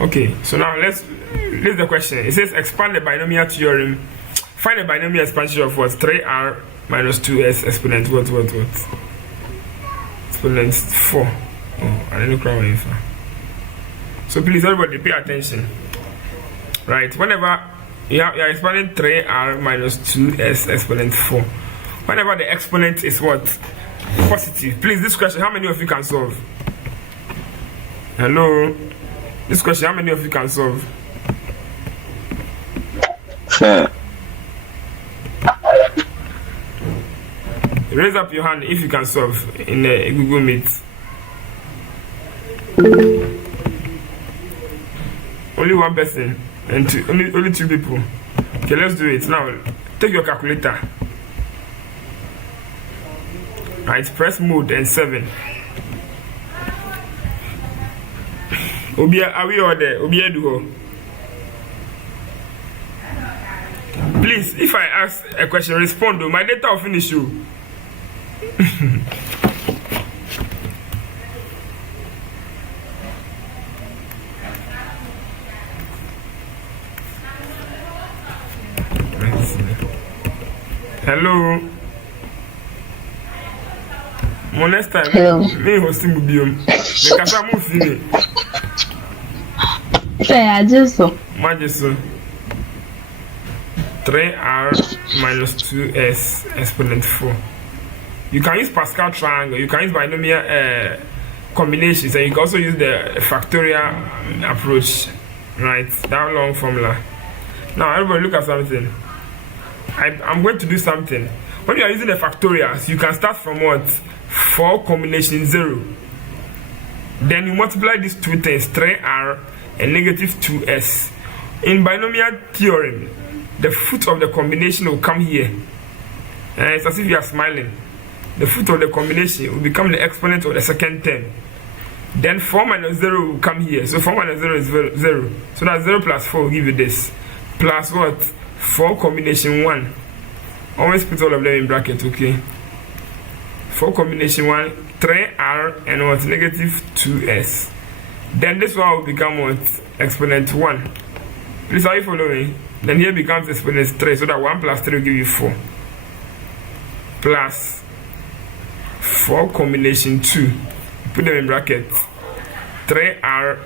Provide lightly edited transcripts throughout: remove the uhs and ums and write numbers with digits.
Okay, so now let's the question. It says expand the binomial theorem. Find the binomial expansion of what? 3r minus 2s exponent what? Exponent 4. Oh, I don't know. So please everybody pay attention. Right, whenever you're expanding 3r minus 2s exponent 4, whenever the exponent is what? Positive. Please, this question, how many of you can solve? Hello? This question, how many of you can solve? Sure. Raise up your hand if you can solve in the Google Meet. Only one person and only two people. Okay, let's do it now. Take your calculator. Right, press mode and 7. Obia, are we all there? Obia do. Please, if I ask a question, respond. My data will finish you. Hello. Next time, me hosting Bubium. The Casa Mufi. I just so. Majesty. 3r minus 2s exponent 4. You can use Pascal triangle, you can use binomial combinations, and you can also use the factorial approach, right? That long formula. Now, everybody look at something. I'm going to do something. When you are using the factorials, you can start from what? 4 combination 0. Then you multiply these two things, 3r and negative 2s. In binomial theorem, the fruit of the combination will come here. And it's as if you are smiling. The fruit of the combination will become the exponent of the second term. Then 4 minus 0 will come here. So 4 minus 0 is 0. So that's 0 plus 4 will give you this. Plus what? 4 combination 1. Always put all of them in bracket, okay? 4 combination 1, 3r and what? Negative 2s. Then this one will become what? Exponent 1. Please, are you following? Then here becomes exponent 3. So that 1 plus 3 will give you 4. Plus 4 combination 2. Put them in brackets. 3r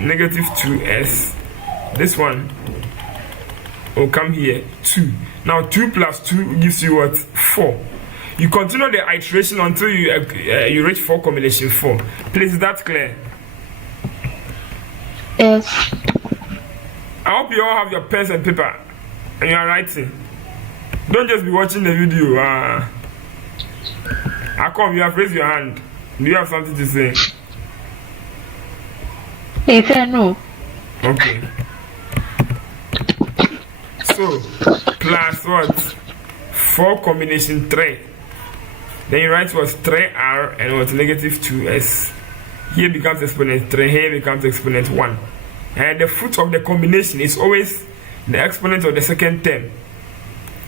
negative 2s. This one will come here 2. Now 2 plus 2 gives you what? 4. You continue the iteration until you reach 4 combination 4. Please, is that clear? Yes. I hope you all have your pens and paper and you are writing. Don't just be watching the video. Akom, you have raised your hand. Do you have something to say? If I know. Okay. So, plus what? 4 combination 3. Then you write what's 3r and what's negative 2s. Here becomes exponent 3, here becomes exponent 1. And the fruit of the combination is always the exponent of the second term.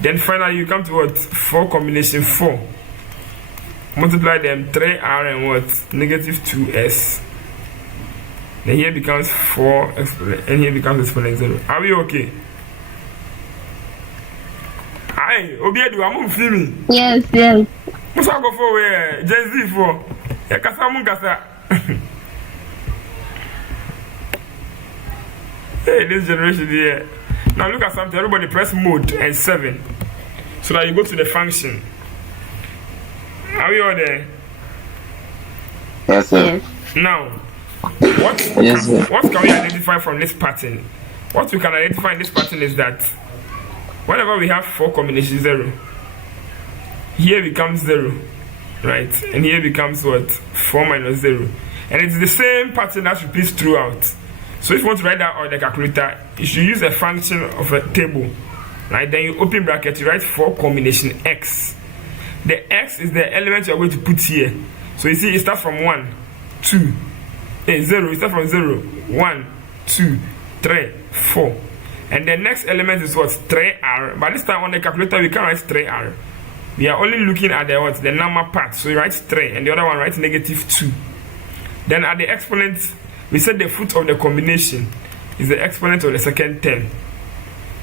Then finally you come to what? 4 combination 4. Multiply them, 3r and what? Negative 2s. Then here becomes 4 exponent, and here becomes exponent 0. Are we okay? Hi, Obiedu, I'm feeling. Yes, yes. Musa go for where? Gen Z for. Ya kasa mun kasa. Hey, this generation here. Now look at something. Everybody press mode and 7. So that you go to the function. Are we all there? Yes, sir. Yes. Now, what can we identify from this pattern? What we can identify in this pattern is that whenever we have 4 combination 0, here becomes 0, right? And here becomes what? 4 minus 0. And it's the same pattern that repeats throughout. So if you want to write that on the calculator, you should use a function of a table, right? Then you open bracket, you write 4 combination x. The x is the element you are going to put here. So you see, it starts from 1, 2, 0. It starts from 0, 1, 2, 3, 4. And the next element is what? 3r. But this time on the calculator, we can't write 3r. We are only looking at the what? The number part. So you write 3, and the other one writes negative 2. Then at the exponent, we said the fruit of the combination. is the exponent of the second term.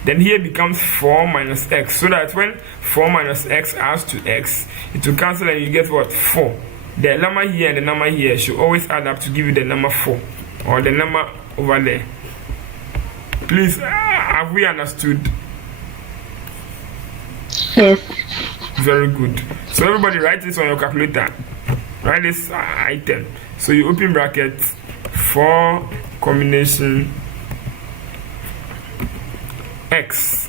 Then here becomes 4 minus x. So that when 4 minus x adds to x, it will cancel and you get what? 4. The number here and the number here should always add up to give you the number 4. Or the number over there. Please, have we understood? Yes. Very good. So everybody write this on your calculator. Write this item. So you open bracket 4 combination x.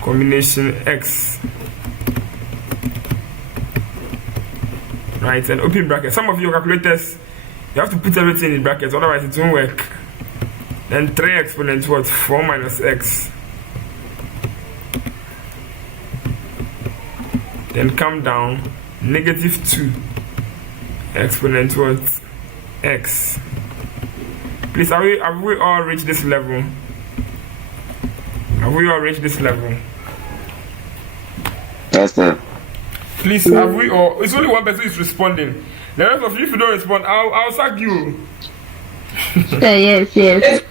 Combination x. Right, and open bracket. Some of your calculators, you have to put everything in brackets, otherwise it won't work. Then 3 exponents what? 4 minus x. Then come down, negative 2 exponent what? X. Please, have we all reached this level? Have we all reached this level? Yes, sir. Please, have we all? It's only one person is responding. The rest of you, if you don't respond, I'll sack you. Yes.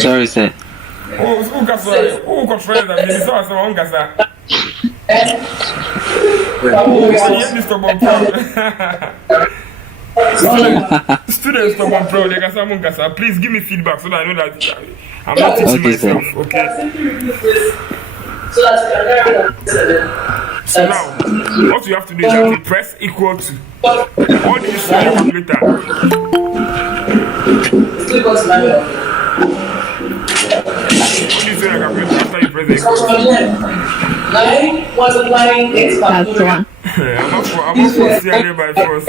Sorry, sir. Who got friends that they saw someone gasa? Students stop on pro, they gasa. Please give me feedback so that I know that I'm not teaching myself. Sir. Okay. So now, what you have to do is that you press equal to. What do you see on your calculator? What do you see on your calculator after you press equal to? 9 multiplying x That's one. I'm not for CNA by force.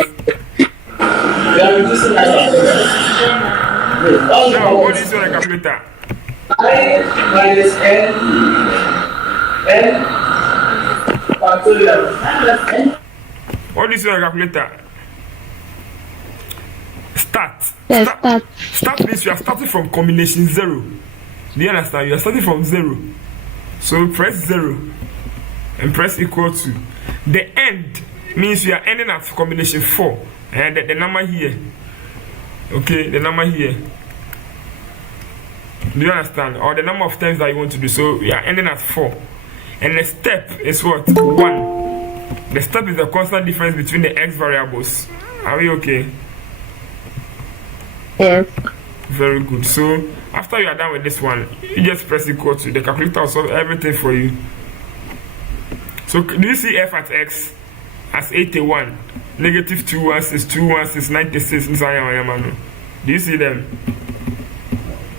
Now, what do you see on your calculator? 9 minus n factorial. What do you see on your calculator? Start. Yes, start. Start means you are starting from combination 0. Do you understand? You are starting from 0. So press 0 and press equal to. The end means you are ending at combination 4. And the number here. Okay, the number here. Do you understand? Or the number of times that you want to do. So we are ending at 4. And the step is what? 1. The step is the constant difference between the x variables. Are we okay? Yes. Very good. So after you are done with this one, you just press equal to. The calculator will solve everything for you. So do you see f at x as 81, negative 216, 216, 96, do you see them?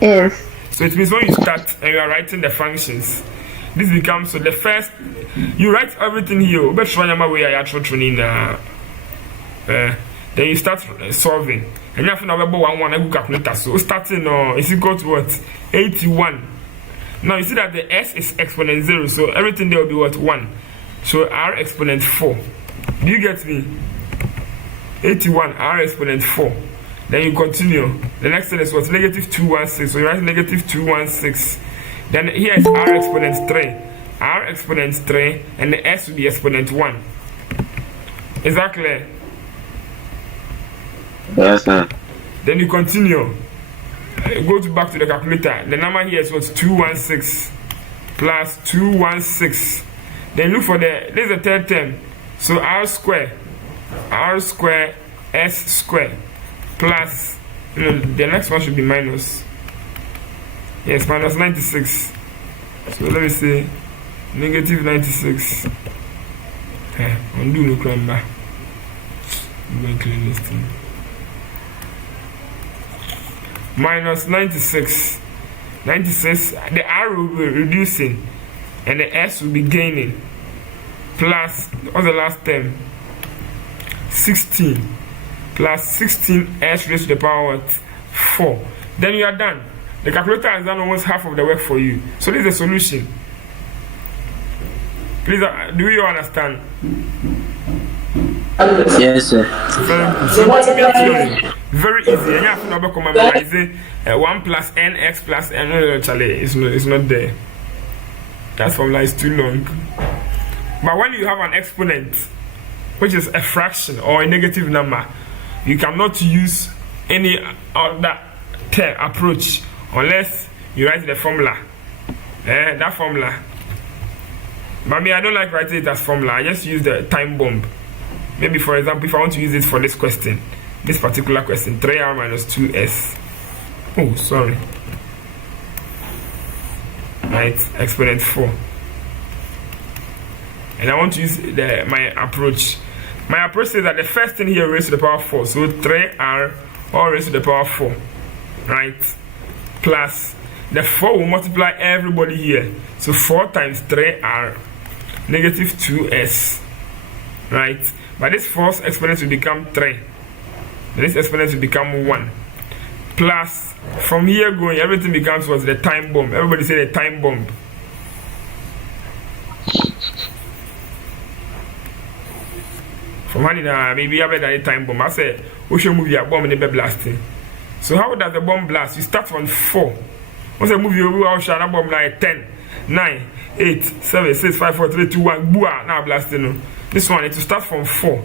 Yes. So it means when you start and you are writing the functions, this becomes, so the first, you write everything here, then you start solving. And you have to know about one calculator. So starting is equal to what? 81. Now you see that the s is exponent 0, so everything there will be what? 1. So r exponent 4. Do you get me? 81, r exponent 4. Then you continue. The next thing is what? Negative 216. So you write negative 216. Then here is r exponent 3. R exponent 3, and the s will be exponent 1. Is that clear? Yes, sir. Then you continue. Go back to the calculator. The number here is what? 216 plus 216. Then look for this is the third term. So r square, s square plus, the next one should be minus. Yes, minus 96. So let me say negative 96. Undo no crime back. I'm going to clean this thing. Minus 96. 96, the r will be reducing and the s will be gaining. Plus, what's the last term? 16. Plus 16 s raised to the power what? 4. Then you are done. The calculator has done almost half of the work for you. So this is the solution. Please, do you understand? Yes, sir. Very easy. And you have to memorize 1 plus nx plus n. It's not there. That formula is too long. But when you have an exponent, which is a fraction or a negative number, you cannot use any other approach unless you write the formula. That formula. But me, I don't like writing it as formula. I just use the time bomb. Maybe, for example, if I want to use it for this question, this particular question, 3r minus 2s. Oh, sorry. Right, exponent 4. And I want to use my approach. My approach says that the first thing here raised to the power 4. So 3r all raised to the power 4. Right? Plus the 4 will multiply everybody here. So 4 times 3r negative 2s. Right? But this first exponent will become 3. This exponent will become 1. Plus, from here going, everything becomes what? The time bomb. Everybody say the time bomb. From how did maybe I bet a time bomb? I say, we should move your bomb in the blasting. So how does the bomb blast? You start from 4. Once I move your bomb like 10, 9, 8, 7, 6, 5, 4, 3, 2, 1, boah, now blasting. This one, it will start from 4.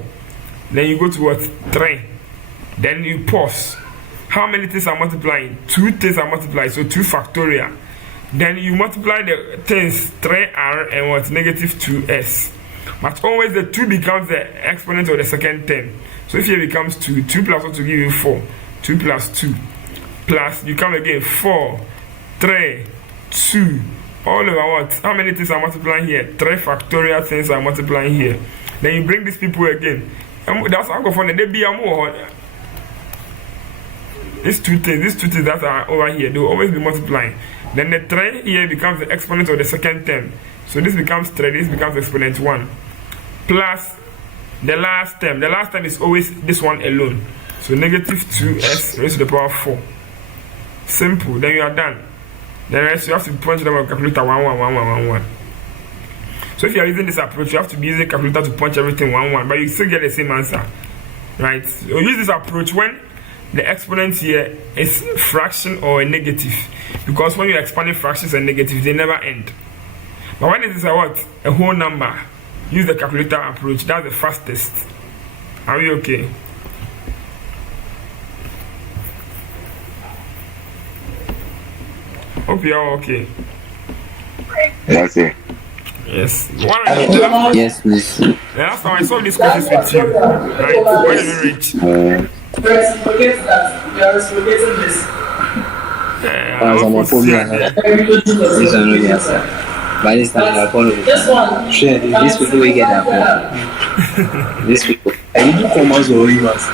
Then you go to what? 3. Then you pause. How many things are multiplying? 2 things are multiplying, so 2 factorial. Then you multiply the things 3r and what? Negative 2s. But always the 2 becomes the exponent of the second term. So if here becomes 2, 2 plus 1 to give you 4. 2 plus 2. Plus, you come again, 4, 3, 2. All over what? How many things are multiplying here? 3 factorial things are multiplying here. Then you bring these people again. That's how fun. They be more. These two things that are over here, they will always be multiplying. Then the 3 here becomes the exponent of the second term. So this becomes 3, this becomes exponent 1. Plus the last term. The last term is always this one alone. So negative 2s raised to the power 4. Simple. Then you are done. The rest you have to punch them on calculator 1, 1, 1, 1, 1, 1. So if you are using this approach, you have to be using calculator to punch everything 1, 1, but you still get the same answer. Right? So use this approach when the exponent here is fraction or a negative. Because when you're expanding fractions and negatives, they never end. But when it is a whole number, use the calculator approach. That's the fastest. Are we okay? Hope you are okay. That's it. Yes. Yes, please. Last time I saw this questions with you. Right? Where did we reach? Reciprocate that. We are reciprocating this. This one will be answer. By this time, we are going to This one. share. These people will get that. These people. I do commas or Emaths.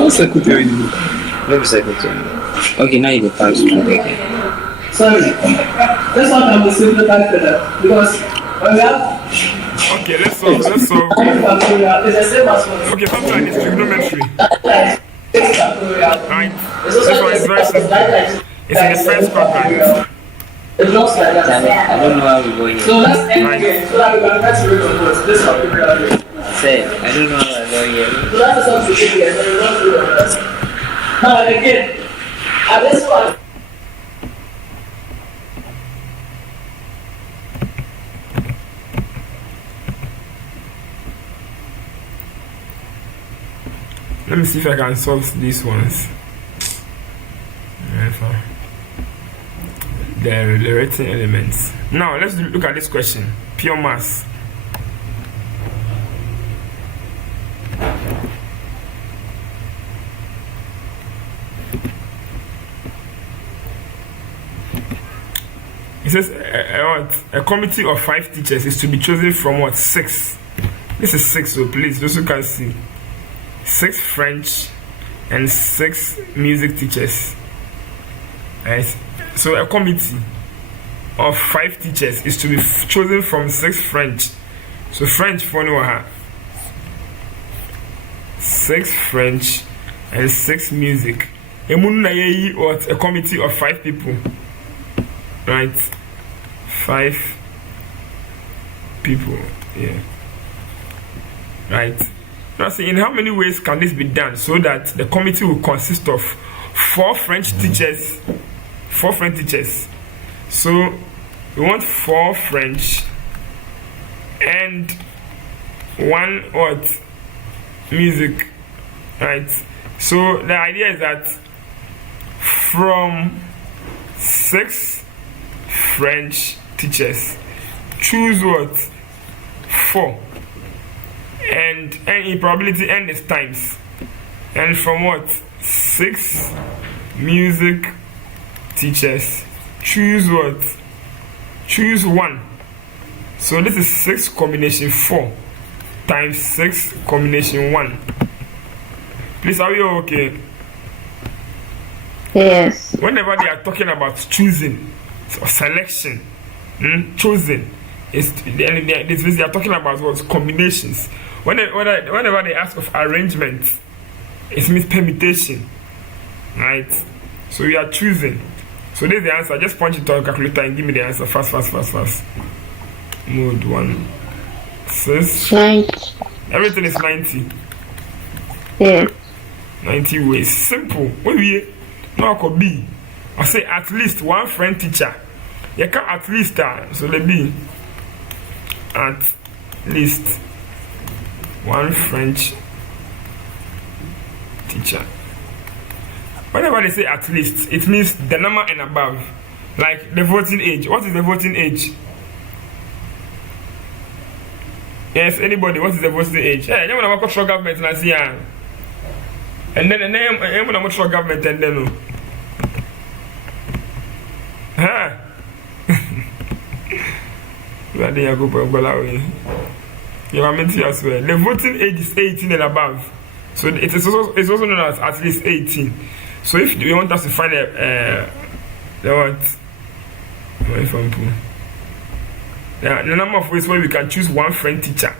What's secretary? Let me secretary. Okay, now you go pass to again. Sorry. This one can be simplified further because when we have Okay, let's solve. factorial, it's the same as what. Okay, something like this trigonometry. Factorial. Right? This one is very simple. It's in the first quadrant. It looks like that. I don't know how we go here. So let's end again so that we can get rid of both. This factorial. Say, I don't know how I go here. So that is what we should get. So we don't do that. Now again, at this one. Let me see if I can solve these ones. The written elements. Now let's look at this question. Pure mass. It says a committee of 5 teachers is to be chosen from what? 6. This is 6, so please, those who can see. 6 French and 6 music teachers. Right? So a committee of 5 teachers is to be chosen from 6 French. So French for no 6 French and 6 music. What? A committee of 5 people. Right? 5 people. Yeah. Right. Now see, in how many ways can this be done so that the committee will consist of 4 French teachers? 4 French teachers. So we want 4 French and 1 what? Music. right? So the idea is that from 6 French teachers, choose what? 4. And in probability n is times. And from what? 6 music teachers, choose what? Choose 1. So this is 6 combination 4 times 6 combination 1. Please, are you okay? Yes. Whenever they are talking about choosing or selection, choosing, they are talking about what? Combinations. Whenever they ask of arrangement, it means permutation, right? So you are choosing. So this is the answer. Just punch it on calculator and give me the answer fast. Mode 1. 6. 90. Everything is 90. Yes. 90 ways. Simple. What we no I could be. I say at least one French teacher. You can at least so let be at least one French teacher. Whenever they say at least, it means the number and above. Like the voting age. What is the voting age? Yes, anybody, what is the voting age? Hey, you want to show government and see and then I'm not sure government and then where they are going you are meant to as well. The voting age is 18 and above. So it is also known as at least 18. So if you want us to find the number of ways where we can choose one French teacher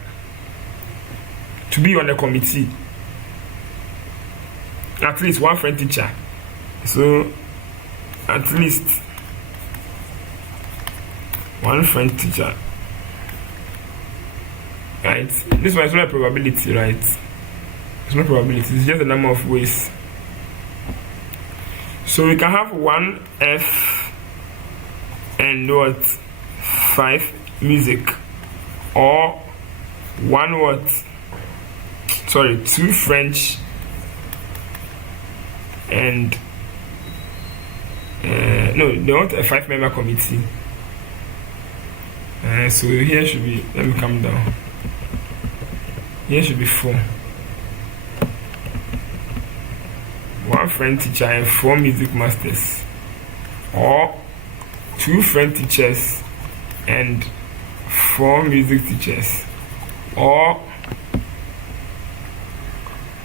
to be on the committee. At least one French teacher. So at least one French teacher. Right? This one is not a probability, right? It's not probability, it's just the number of ways. So we can have 1 F and what? 5 music. Or 1 what? Sorry, 2 French and no, they want a 5-member committee. So here should be, let me come down. Here should be 4. 1 French teacher and 4 music masters. Or 2 French teachers and 4 music teachers. Or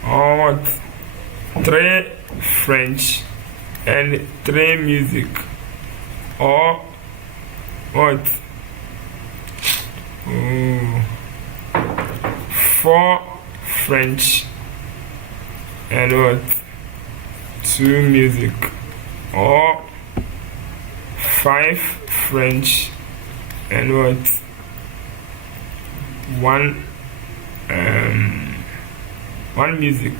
what? 3 French and 3 music. Or what? 4 French and what? 2 music. Or 5 French and what? 1 music.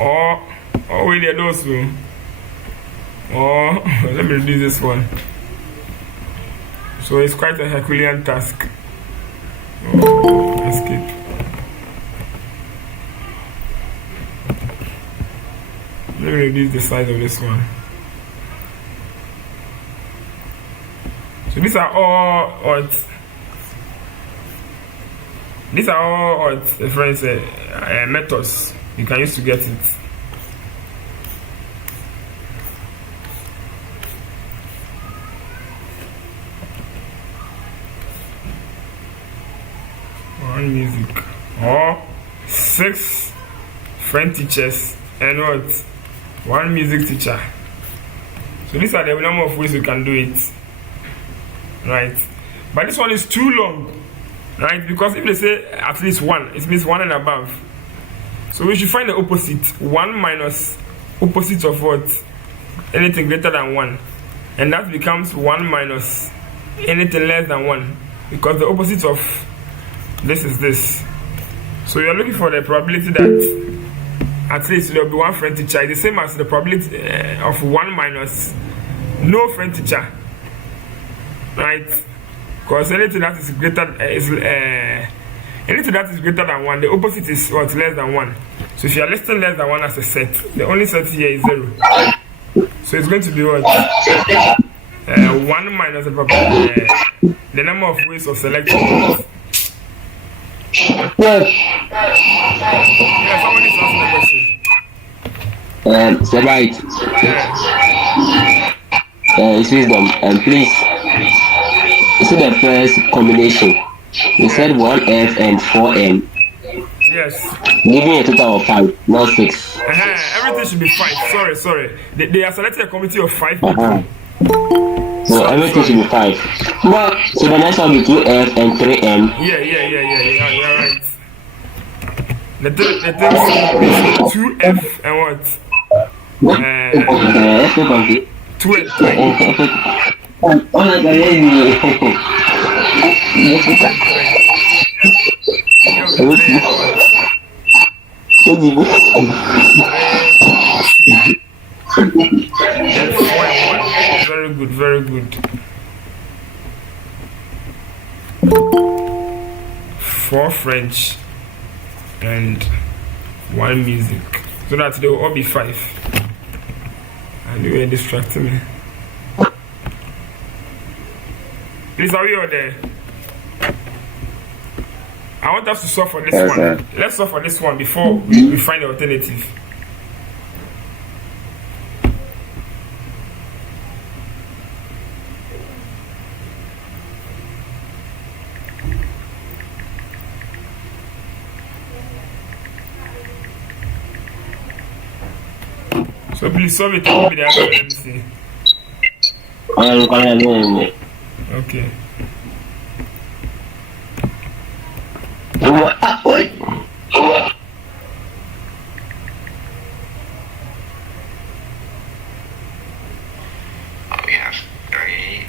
Or really those two. Or let me reduce this one. So it's quite a Herculean task. Escape. Let me reduce the size of this one. So these are all odds. These are all odds, friends, methods you can use to get it. One music. Or 6 French teachers and what? 1 music teacher. So these are the number of ways we can do it. Right? But this one is too long. Right? Because if they say at least 1, it means 1 and above. So we should find the opposite. 1 minus opposite of what? Anything greater than 1. And that becomes 1 minus anything less than 1. Because the opposite of this is this. So you are looking for the probability that at least there will be 1 French teacher. It's the same as the probability of 1 minus no French teacher. Right? Because anything that is greater anything that is greater than 1, the opposite is what? Less than 1. So if you are listing less than 1 as a set, the only set here is 0. So it's going to be what? 1 minus the number of ways of selecting. Yes. Yeah, someone is asking a question. It's right. Yeah. It's wisdom. Please. You see the first combination. You said 1F and 4N. Yes. Giving a total of 5, not 6. Everything should be 5. Sorry. They are selecting a committee of 5 people. So everything should be 5. But so the next one will be 2F and 3N. Yeah. You're right. The thing is 2F and what? 2 and 3. Very good. 4 French and 1 music, so that they will all be 5. And you were distracting me. Please, are we all there? I want us to solve for this one. Sir. Let's solve for this one before we find the alternative. So please solve it. Let me see. Okay. We have 3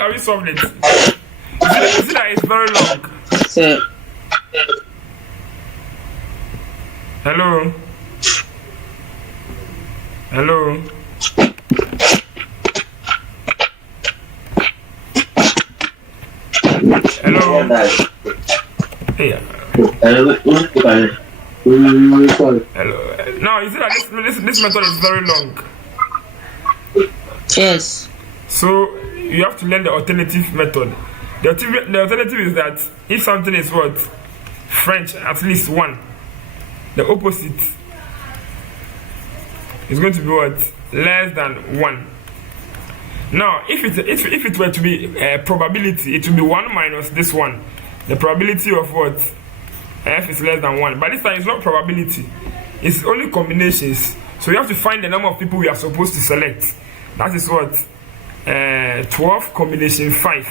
Have we solved it? Is it that it's very long? Sir. Hello? Hello? Hello? Hey. Hello? Now, is it that this method is very long? Yes. So, you have to learn the alternative method. The alternative is that if something is what? French, at least 1. The opposite is going to be what? Less than 1. Now, if it were to be probability, it will be 1 minus this one. The probability of what? F is less than 1. But this time it's not probability. It's only combinations. So you have to find the number of people we are supposed to select. That is what? 12 combination 5.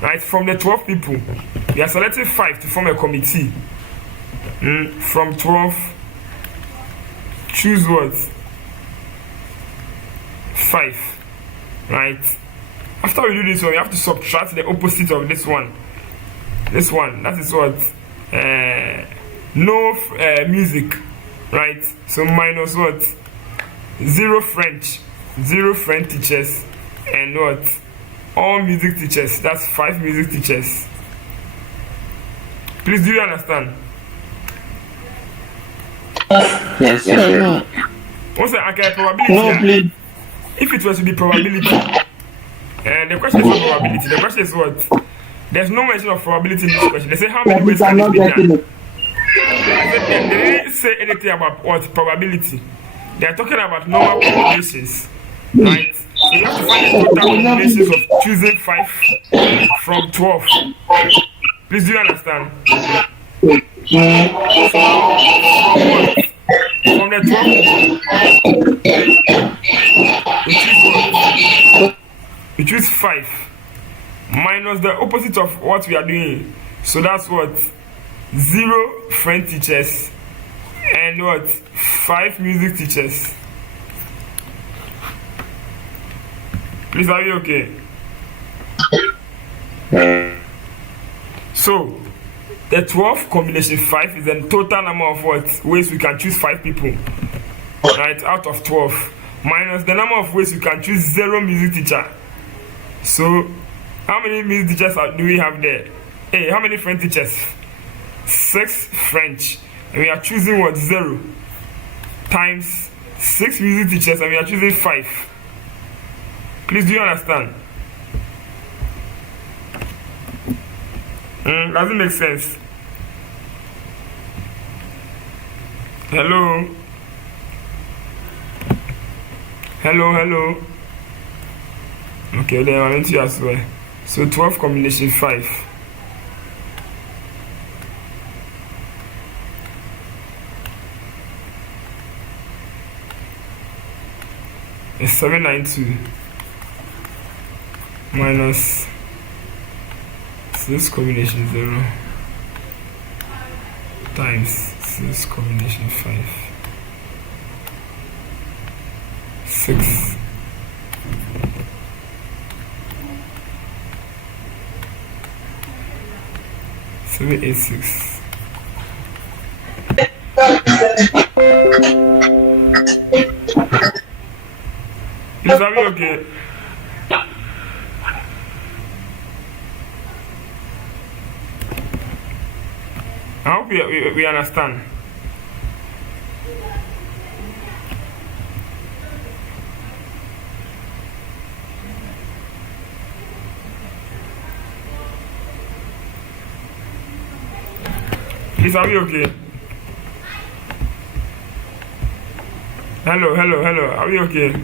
Right? From the 12 people, we are selecting 5 to form a committee. From 12, choose what? 5. Right? After we do this one, we have to subtract the opposite of this one. This one, that is what? No music. Right? So minus what? 0 French. 0 French teachers. And what? All music teachers. That's 5 music teachers. Please, do you understand? Yes, sir. What's the probability? No, please. If it was to be probability, the question is not probability. The question is what? There's no mention of probability in this question. They say how many ways can it be done? They didn't say anything about what probability. They are talking about normal combinations. Right? So you have to find the total combinations of choosing 5 from 12. Please, do you understand? So from the 12 we choose what? We choose 5 minus the opposite of what we are doing. So that's what? 0 French teachers and what? 5 music teachers. Please, are you okay? So the 12 combination 5 is the total number of what? Ways we can choose 5 people, right, out of 12, minus the number of ways we can choose 0 music teacher. So how many music teachers do we have there? Hey, how many French teachers? 6 French, and we are choosing what? 0 times 6 music teachers, and we are choosing 5. Please, do you understand? Does it make sense? Hello? Hello? Okay, then I want you as well. So 12 combination 5. It's 792 minus 6 combination 0 times 6 combination 5. 6. Seven, 8, 6. Please, are we okay? I hope we understand. Please, are we okay? Hello. Are we okay?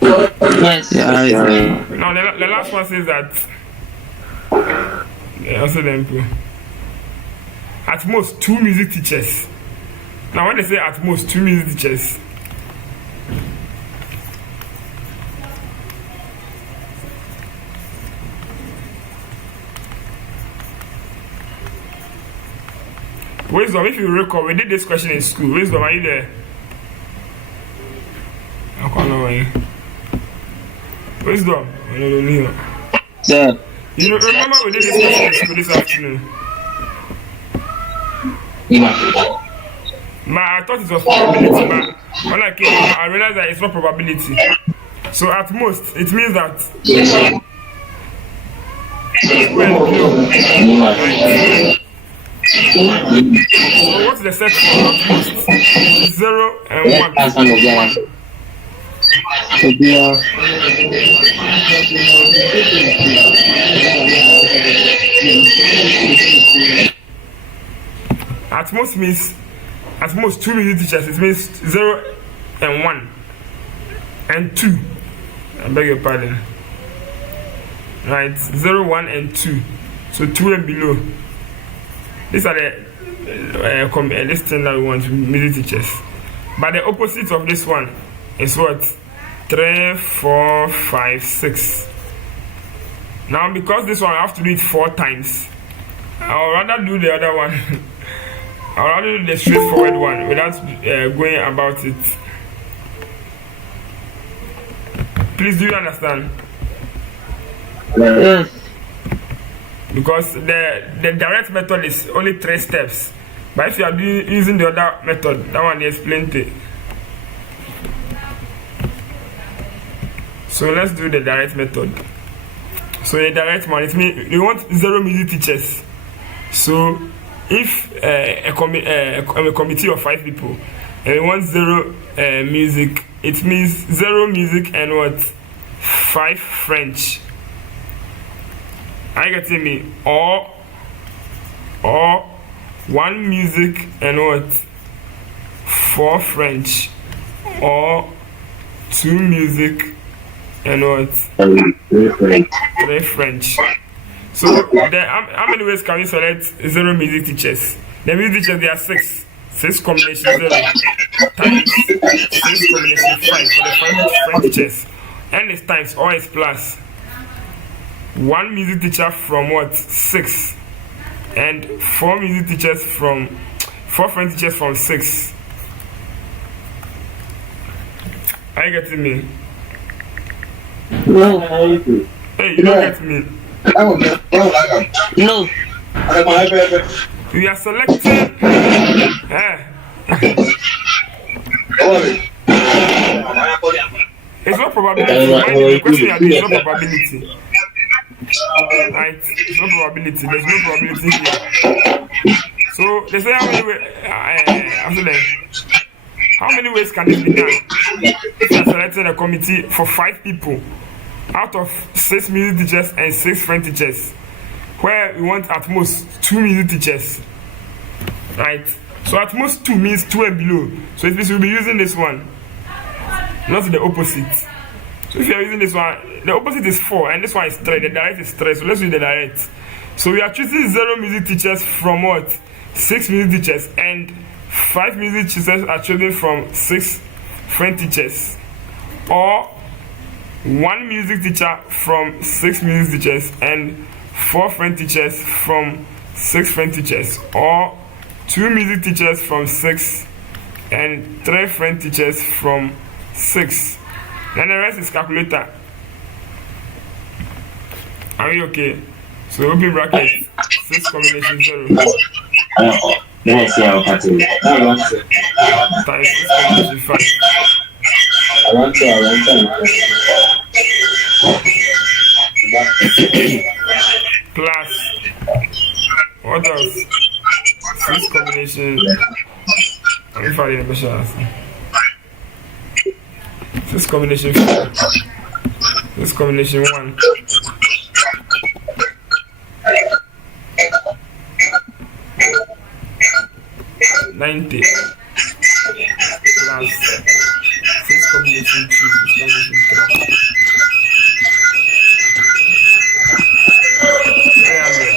Yes. Yeah. Now, the last one says that. Also, then, at most 2 music teachers. Now, when they say at most 2 music teachers, Wisdom, if you recall, we did this question in school. Wisdom, are you there? I can't know why. Wisdom, no. Sir. You remember we did this question in school this afternoon? I thought it was probability, but when I came, I realized that it's not probability. So at most, it means that. So what's the set for at most? 0 and 1. At most means, at most 2 music teachers, it means 0 and 1 and 2. I beg your pardon. Right, 0, 1 and 2. So 2 and below. These are the this thing that we want, music teachers. But the opposite of this one is what? 3, 4, 5, 6. Now, because this one I have to do it 4 times, I'll rather do the other one. I'll rather do the straightforward one without going about it. Please, do you understand? Yes. Because the direct method is only 3 steps. But if you are using the other method, that one they explained it. So let's do the direct method. So the direct one, it means you want 0 music teachers. So if a committee of 5 people and we want 0 music, it means 0 music and what? 5 French. Are you getting me? Or 1 music and what? 4 French. Or 2 music and what? 3 French. So how many ways can we select 0 music teachers? The music teachers, there are 6. 6 combination 0 times 6 combination 5 for the 5 French teachers. N is times, or is plus. 1 music teacher from what? 6. And 4 music teachers from 4 French teachers from 6. Are you getting me? No. Hey, you don't get me. No. We are selecting. It's not probability. The question you are doing is not probability. Right? It's not probability. There's no probability here. So they say how many ways can this be done? If you are selecting a committee for 5 people out of 6 music teachers and 6 French teachers, where we want at most 2 music teachers, right? So at most 2 means 2 and below. So it means we'll be using this one, not the opposite. So if you are using this one, the opposite is 4 and this one is 3. The direct is 3. So let's use the direct. So we are choosing 0 music teachers from what? 6 music teachers, and 5 music teachers are chosen from 6 French teachers, or 1 music teacher from 6 music teachers and 4 French teachers from 6 French teachers, or 2 music teachers from 6 and 3 French teachers from 6. Then the rest is calculator. Are you okay? So open bracket 6 combination 0 Let's see how pattern. times 6 combination 5 plus what else? 6 combination. Let me find the question answer. 6 combination 4. 6 combination 1. $90 plus 6 combination 2. 6 combination 3. 300.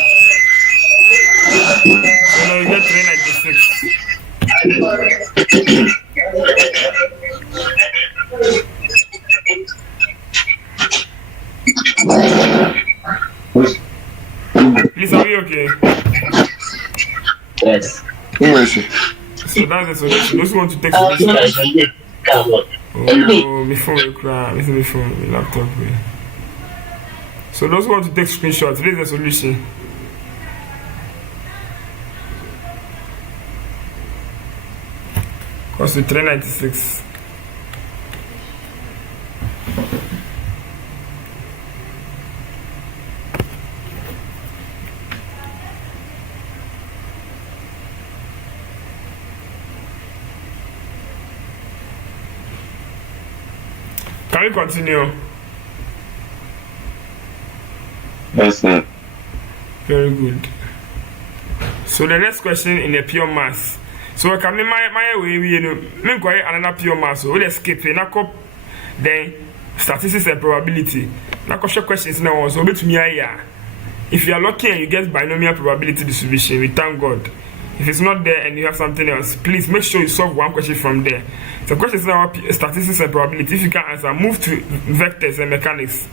So now you get 396. Please, are we okay? Yes. So that's the solution. Those who want to take solution. Oh, my phone will cry. My phone, my laptop. So those who want to take screenshots, this is the solution. Cost to 396. Can we continue? Yes, sir. Very good. So the next question in the pure mass. So can me my way me inquire another pure mass. So we skip na cop then statistics and probability. Na question questions now so bet me here. If you are lucky and you get binomial probability distribution, we thank God. If it's not there and you have something else, please make sure you solve one question from there. The question is now statistics and probability. If you can answer, move to vectors and mechanics.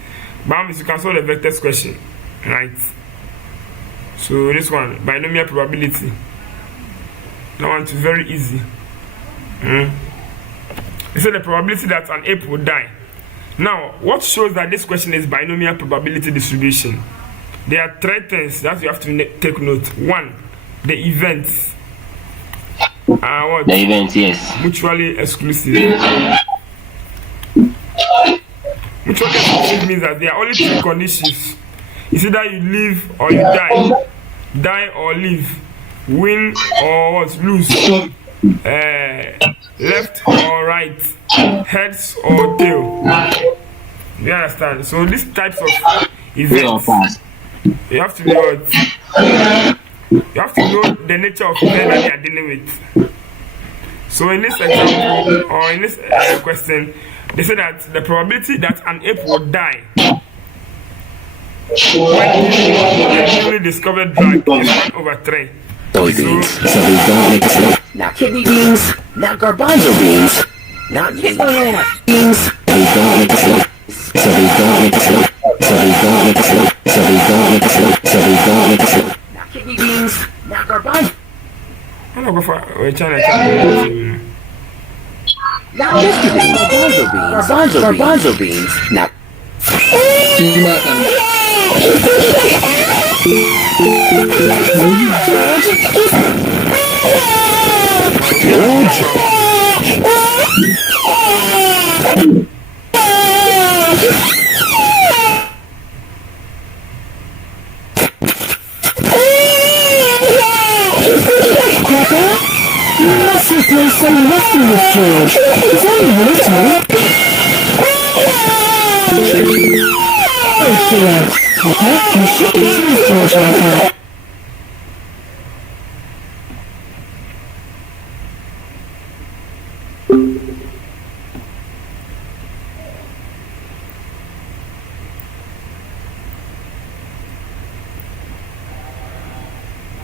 Bam, you can solve the vectors question, right? So this one, binomial probability. That one is very easy. It said the probability that an ape will die. Now, what shows that this question is binomial probability distribution? There are 3 things that you have to take note. 1, the events. What? The event, yes. Mutually exclusive. Mutually exclusive means that there are only 2 conditions. It's either you live or you die. Die or live. Win or what? Lose. Left or right. Heads or tail. You understand? So these types of events, you have to know what? You have to know the nature of event that you are dealing with. So in this example or in this question, They say that the probability that an ape will die when using a newly discovered drug is 1/3. Soybeans, so we don't mix it. Not kidney beans, not garbanzo beans, not banana beans. We don't mix it. So we don't mix it. So we don't mix it. So we don't mix it. So we don't mix it. Not kidney beans, not garbanzo. I'm not going for China. Not Mr. Beans, garbanzo beans, not. You must replace some wrestling with George. It's only military. Oh dear. Pepper, you shouldn't use George like that.